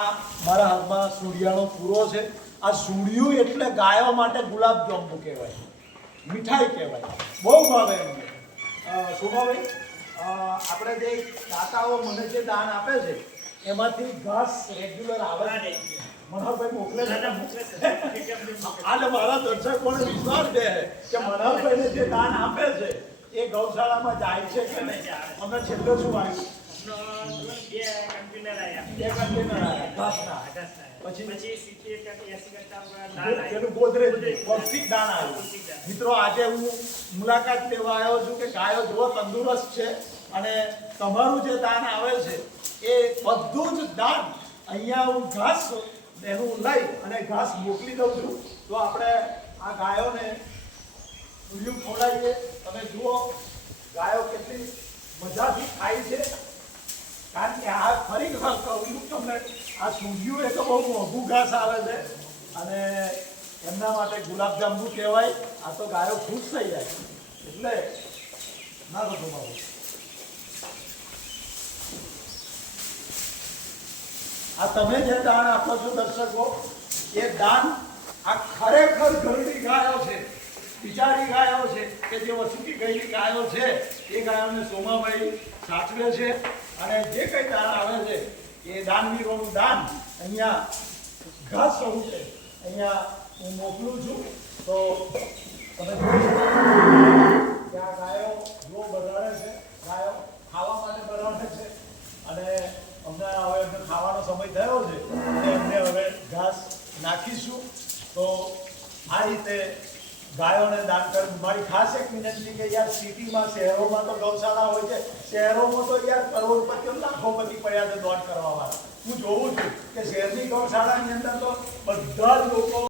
મારા હાથમાં સૂડિયાનો પૂરો છે. આ સૂડિયું એટલે ગાયો માટે ગુલાબજાંબુ કહેવાય, મીઠાઈ કહેવાય, બહુ ભાવે એમને. શોભાભાઈ, આપણે જે દાતાઓ મને જે દાન આપે છે એમાંથી ઘાસ રેગ્યુલર આવે છે. મનોહરભાઈ મોકલે છે. આલે મારા દર્શકોને વિશ્વાસ છે કે મનોહરભાઈને જે દાન આપે છે એ ગૌશાળામાં જાય છે કે નહીં. અમે છેલ્લે શું આવ્યું? બે કન્ટેનર આયા ઘાસના. પેલું ગોદરેજ પૌષ્ટિક દાણ આવ્યું. મિત્રો, આજે હું મુલાકાત લેવા આવ્યો છું કે ગાયો જો તંદુરસ્ત છે અને તમારું જે દાન આવે છે એ બધું જ દાન અહીંયા હું ઘાસ એનું લઈ અને ઘાસ મોકલી દઉં છું. તો આપણે આ ગાયોને સૂર્યું ખવડાવીએ. તમે જુઓ ગાયો કેટલી મજાથી ખાય છે. કારણ કે આ ફરી કહું તમને, આ સૂર્યું એ તો બહુ મોંઘું ઘાસ આવે છે અને એમના માટે ગુલાબજાંબુ કહેવાય. આ તો ગાયો ખુશ થઈ જાય એટલે ના બધું મારું. આ તમે જે દાન આપો છો દર્શકો, એ દાન આ ખરેખર ઘરડી ગાયો છે, બિચારી ગાયો છે કે જે વસૂકી ગયેલી ગાયો છે એ ગાયોને સોમાભાઈ સાચવે છે અને જે કંઈ દાન આવે છે એ દાનવીરોનું દાન અહીંયા ઘાસ સ્વરૂપે અહીંયા હું મોકલું છું. તો તમે જોઈ શકો કે આ ગાયો જો બધાડે છે, ગાયો ખાવા માટે બધાડે છે અને અમને હવે એમને ખાવાનો સમય થયો છે અને એમને હવે ઘાસ નાખીશું. તો આ રીતે ગાયોને દાન કરવું. મારી ખાસ એક વિનંતી કે યાર સિટીમાં, શહેરોમાં તો ગૌશાળા હોય છે, શહેરોમાં તો યાર કરોડપતિઓ લાખોપતિ પડ્યા છે દાન કરવા વાળા. હું જોઉં છું કે શહેરની ગૌશાળાની અંદર તો બધા જ લોકો